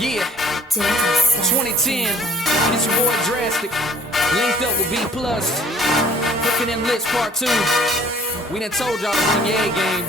Yeah, 2010, it's your boy Drastic, linked up with B+, Hooking Them Lips Part 2. We done told y'all to bring your A game.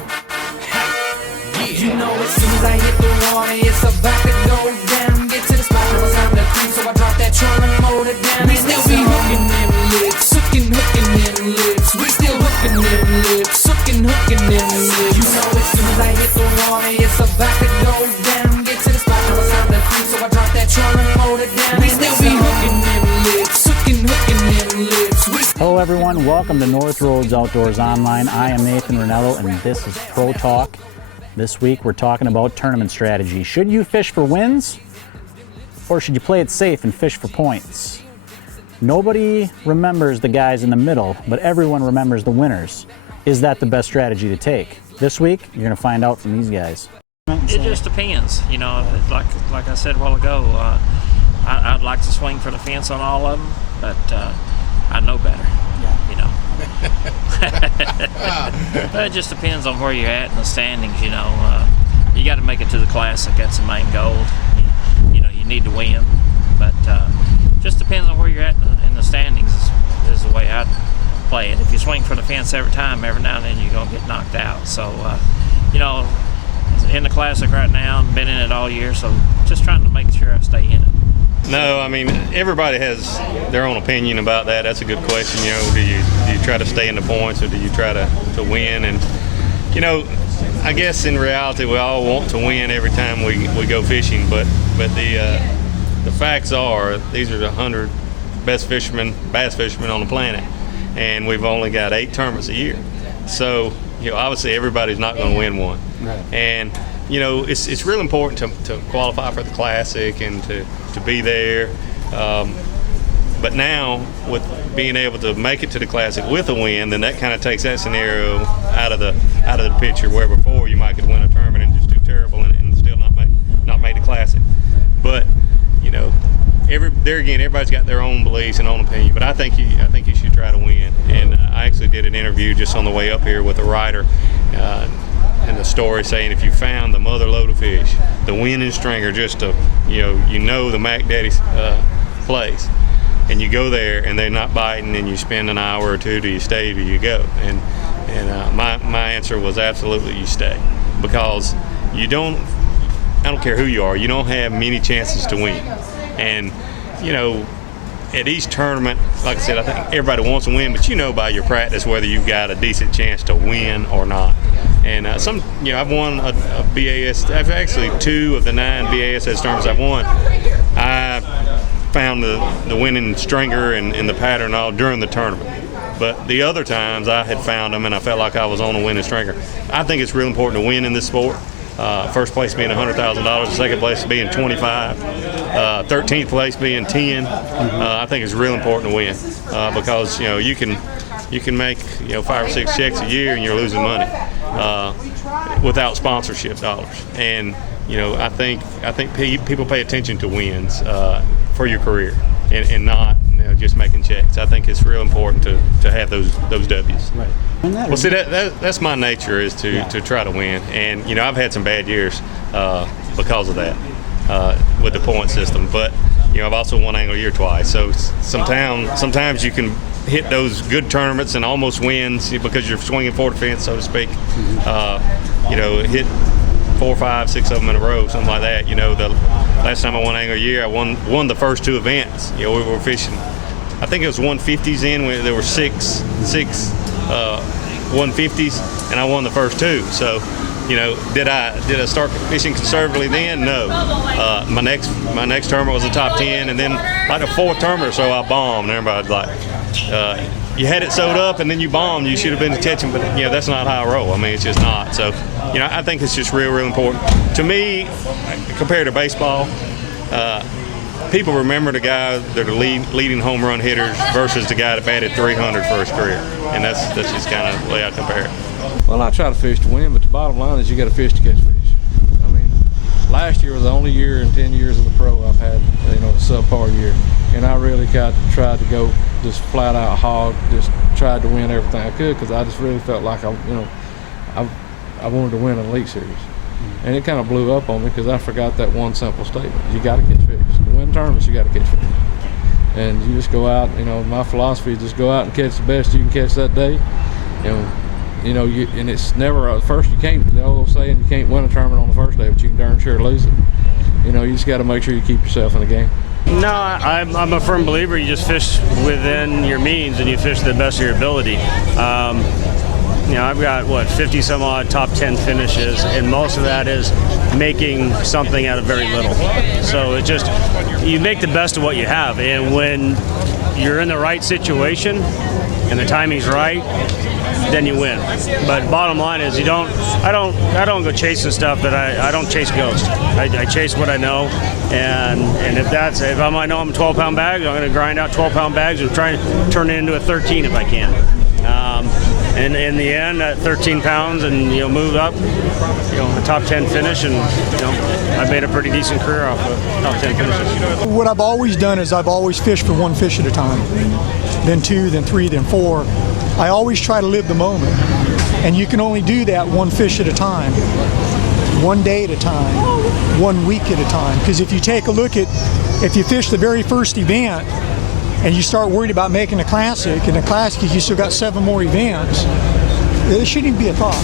Yeah. You know as soon as I hit the water, it's about to go down. Get to the spot, it was time to creep, so I dropped that trolling motor down. We still be hooking them lips, hooking them lips. We still hooking them lips, hooking them lips. You know as soon as I hit the water, it's about to go down. Get to the spot, it was time to creep, so I dropped that trolling motor down. We still be hooking them lips, hooking them lips. Hello everyone, welcome to Rhoades Outdoors Online. I am Nathan Ranello and this is Pro Talk. This week we're talking about tournament strategy. Should you fish for wins or should you play it safe and fish for points? Nobody remembers the guys in the middle, but everyone remembers the winners. Is that the best strategy to take? This week you're going to find out from these guys. It just depends, you know. Like I said a while ago, I'd like to swing for the fence on all of them, but I know better, you know. But it just depends on where you're at in the standings, you know. You got to make it to the Classic. That's the main goal. You know, you need to win, but just depends on where you're at in the standings is the way I'd play it. If you swing for the fence every time, every now and then you're going to get knocked out. So, you know, in the Classic right now, I've been in it all year, so just trying to make sure I stay in it. No, I mean, everybody has their own opinion about that. That's a good question. You know, do you try to stay in the points or do you try to win? And, you know, I guess in reality we all want to win every time we go fishing, but the facts are these are the 100 best bass fishermen on the planet, and we've only got 8 tournaments a year. So, you know, obviously everybody's not going to win one. Right. And, you know, it's real important to qualify for the Classic and to be there. But now, with being able to make it to the Classic with a win, then that kind of takes that scenario out of the picture, where before you might could win a tournament and just do terrible and still not make the Classic. But, you know, there again, everybody's got their own beliefs and own opinion. But I think you should try to win. And I actually did an interview just on the way up here with a writer. And the story saying if you found the mother lode of fish, the winning stringer, just to, you know the Mac Daddy's place, and you go there and they're not biting, and you spend an hour or two, do you stay, do you go? And my answer was absolutely you stay, because I don't care who you are, you don't have many chances to win. And you know, at each tournament, like I said, I think everybody wants to win, but you know by your practice whether you've got a decent chance to win or not. And I've won a BAS. I've actually 2 of the 9 BASS tournaments I've won. I found the winning stringer and the pattern all during the tournament. But the other times I had found them and I felt like I was on a winning stringer. I think it's real important to win in this sport. First place being $100,000, second place being $25,000, 13th place being $10,000. I think it's real important to win because you can make 5 or 6 checks a year and you're losing money without sponsorship dollars. And I think people pay attention to wins for your career and not just making checks. I think it's real important to have those W's. Right. Well, see, that's my nature, is to try to win. And I've had some bad years because of that with the point system. But I've also won Angler Year twice. So sometimes you can hit those good tournaments and almost wins because you're swinging for the fence, so to speak. Hit 4, 5, 6 of them in a row, something like that. The last time I won Angler Year, I won the first 2 events. We were fishing, I think it was 150s in. There were six 150s, and I won the first 2. So, did I start fishing conservatively then? No. My next tournament was the top 10, and then like the 4th tournament or so, I bombed. And everybody's like, you had it sewed up and then you bombed. You should have been catching, but that's not how I roll. I mean, it's just not. So, I think it's just real important to me. Compared to baseball, people remember the guy that are leading home run hitters versus the guy that batted 300 for his career, and that's just kind of the way I compare it. Well, I try to fish to win, but the bottom line is you got to fish to catch fish. I mean, last year was the only year in 10 years of the pro I've had, a subpar year, and I really tried to go just flat out hog, just tried to win everything I could, because I just really felt like I wanted to win an elite series. And it kind of blew up on me because I forgot that one simple statement. You got to catch fish. To win tournaments, you got to catch fish. And you just go out, my philosophy is just go out and catch the best you can catch that day. And it's never, first you can't, the old saying, you can't win a tournament on the first day, but you can darn sure lose it. You just got to make sure you keep yourself in the game. No, I'm a firm believer you just fish within your means and you fish to the best of your ability. I've got, 50 some odd top 10 finishes, and most of that is making something out of very little. So it just, you make the best of what you have, and when you're in the right situation and the timing's right, then you win. But bottom line is, I don't go chasing stuff that I don't chase ghosts. I chase what I know, and if I know I'm 12-pound bags, I'm going to grind out 12-pound bags and try and turn it into a 13 if I can. And in the end, at 13 pounds, and move up, a top 10 finish, and I made a pretty decent career off of top 10 finishes. What I've always done is I've always fished for one fish at a time, then two, then three, then four. I always try to live the moment, and you can only do that one fish at a time, one day at a time, 1 week at a time. Because if you take a look at, if you fish the very first event, and you start worried about making a classic, and a classic you still got 7 more events, it shouldn't even be a thought.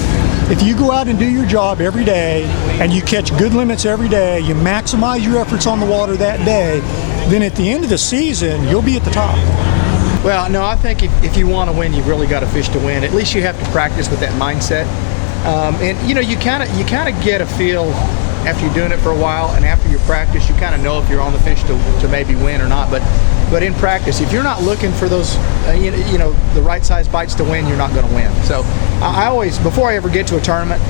If you go out and do your job every day, and you catch good limits every day, you maximize your efforts on the water that day, then at the end of the season, you'll be at the top. Well, no, I think if you want to win, you've really got to fish to win. At least you have to practice with that mindset. And you kind of get a feel after you're doing it for a while, and after your practice, you kind of know if you're on the fish to maybe win or not. But in practice, if you're not looking for those, the right size bites to win, you're not going to win. So I always, before I ever get to a tournament,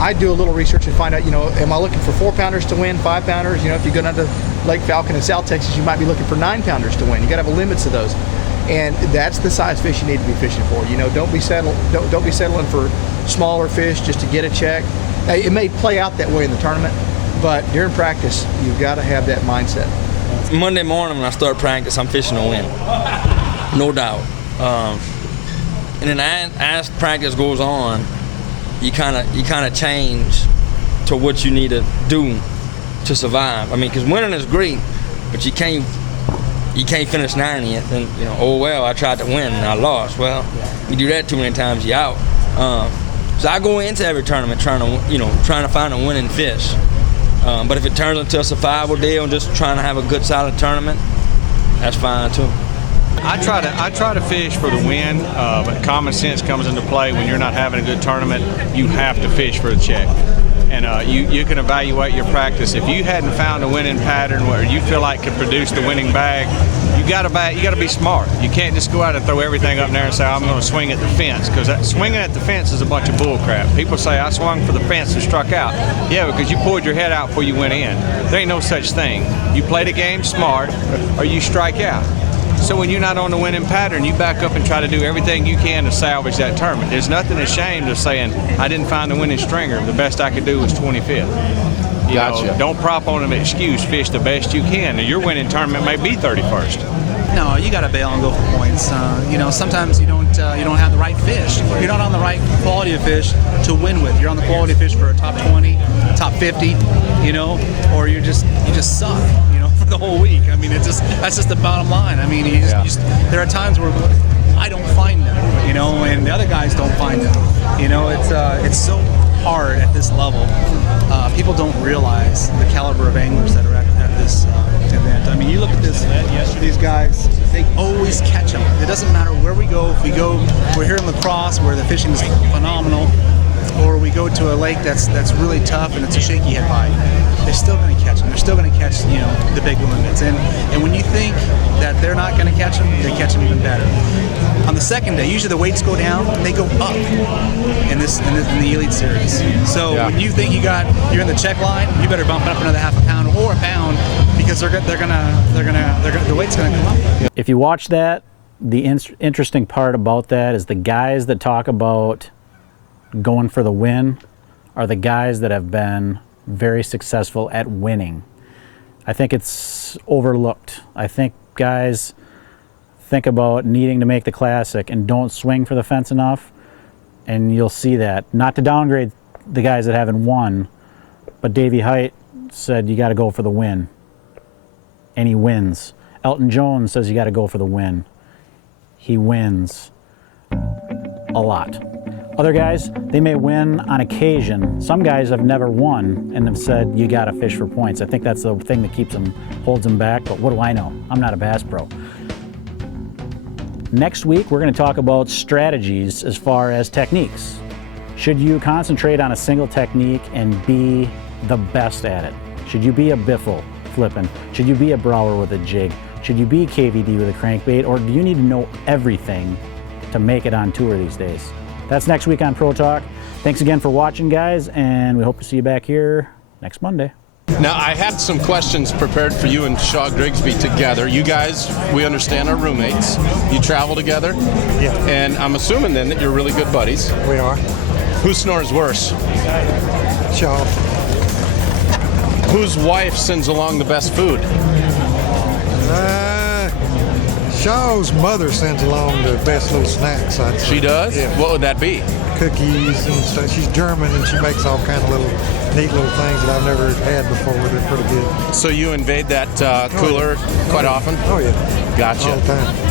I do a little research and find out, am I looking for 4-pounders to win, 5-pounders? If you go down to Lake Falcon in South Texas, you might be looking for 9-pounders to win. You got to have a limit to those. And that's the size fish you need to be fishing for. Don't be settling for smaller fish just to get a check. Now, it may play out that way in the tournament, but during practice, you've got to have that mindset. Monday morning when I start practice, I'm fishing to win, no doubt. And then as practice goes on, you kind of change to what you need to do to survive. Because winning is great, but you can't finish 90th and oh well, I tried to win and I lost. Well, you do that too many times, you're out. So I go into every tournament trying to find a winning fish. But if it turns into a survival deal and just trying to have a good solid tournament, that's fine too. I try to fish for the win, but common sense comes into play when you're not having a good tournament. You have to fish for a check. And you can evaluate your practice. If you hadn't found a winning pattern where you feel like could produce the winning bag, you got to be smart. You can't just go out and throw everything up there and say, I'm going to swing at the fence, because swinging at the fence is a bunch of bull crap. People say, I swung for the fence and struck out. Yeah, because you pulled your head out before you went in. There ain't no such thing. You play the game smart or you strike out. So when you're not on the winning pattern, you back up and try to do everything you can to salvage that tournament. There's nothing ashamed of saying, I didn't find the winning stringer. The best I could do was 25th. Gotcha. Don't prop on an excuse. Fish the best you can. And your winning tournament may be 31st. No, you got to bail and go for points. Sometimes you don't have the right fish. You're not on the right quality of fish to win with. You're on the quality of fish for a top 20, top 50, or you just suck. For the whole week. That's just the bottom line. There are times where I don't find them, and the other guys don't find them. It's so hard at this level. People don't realize the caliber of anglers that are at this event. You look at these guys, they always catch them. It doesn't matter where we go. We're here in La Crosse where the fishing is phenomenal, or we go to a lake that's really tough and it's a shaky head bite. They're still going to catch them. They're still going to catch, the big limits. And when you think that they're not going to catch them, they catch them even better. On the second day, usually the weights go down, they go up in the Elite Series. So when you think you're in the check line, you better bump it up another half a pound or a pound, because the weight's going to come up. If you watch that, the interesting part about that is the guys that talk about going for the win are the guys that have been very successful at winning. I think it's overlooked. I think guys think about needing to make the classic and don't swing for the fence enough, and you'll see that. Not to downgrade the guys that haven't won, but Davey Height said you got to go for the win. And he wins. Elton Jones says you got to go for the win. He wins a lot. Other guys, they may win on occasion. Some guys have never won and have said you got to fish for points. I think that's the thing that holds them back, but what do I know? I'm not a bass pro. Next week, we're going to talk about strategies as far as techniques. Should you concentrate on a single technique and be the best at it? Should you be a biffle flipping? Should you be a brower with a jig? Should you be KVD with a crankbait? Or do you need to know everything to make it on tour these days? That's next week on Pro Talk. Thanks again for watching, guys, and we hope to see you back here next Monday. Now, I had some questions prepared for you and Shaw Grigsby together. You guys, we understand, are roommates. You travel together? Yeah. And I'm assuming then that you're really good buddies. We are. Who snores worse? Shaw. Whose wife sends along the best food? Shaw's mother sends along the best little snacks, I'd say. She does? Yeah. What would that be? Cookies and stuff. She's German and she makes all kind of neat little things that I've never had before. They're pretty good. So you invade that cooler quite often? Oh, yeah. Gotcha. All the time.